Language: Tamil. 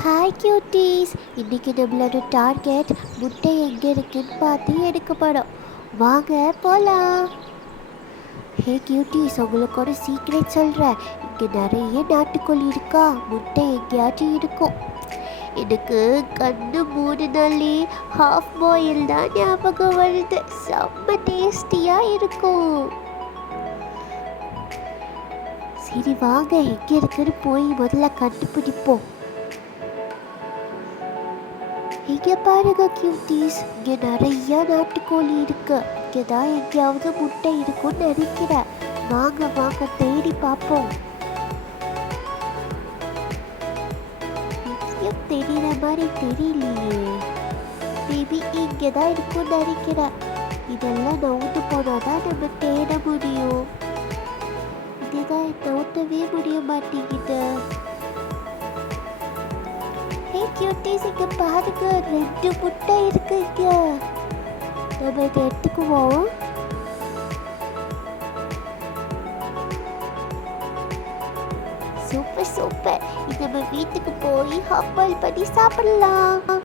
Hi cuties. இன்னைக்கு நம்மளோட டார்கெட் முட்டை எங்கே இருக்குன்னு பார்த்து எடுக்கப்படும். வாங்க போகலாம். ஹே கியூட்டீஸ், உங்களுக்கு ஒரு சீக்ரெட் சொல்கிறேன். இங்கே நிறைய நாட்டுக்கோழி இருக்கா. முட்டை எங்கேயாச்சும் இருக்கும். எனக்கு கண்ணு மூணுனாலே ஹாஃப் பாயில் தான் ஞாபகம் வருது. செம்ம டேஸ்டியாக இருக்கும். சரி வாங்க, எங்கே இருக்குன்னு போய் முதல்ல கண்டுபிடிப்போம். இங்கே பாருங்க கியூட்டீஸ், இங்கே நிறைய நாட்டுக்கோழி இருக்கு. இங்கே தான் எங்கேயாவது முட்டை இருக்கும்னு நினைக்கிறேன். வாங்க வாங்க தேடி பார்ப்போம். எங்கேயும் தெரியுற மாதிரி தெரியலையே. மேபி இங்கே தான் இருக்கும்னு நினைக்கிறேன். இதெல்லாம் நவுந்து போனாதான் நம்ம தேட முடியும். இதுதான் நவுத்தவே முடிய மாட்டேங்குது. கியூட்டீஸ், இங்க பாருங்க, 2 முட்டை இருக்கு இங்க. நம்ம இதை எடுத்துக்குவோம். Super super. இது நம்ம வீட்டுக்கு போய் ஹாஃப் பாயில் பண்ணி சாப்பிடலாம்.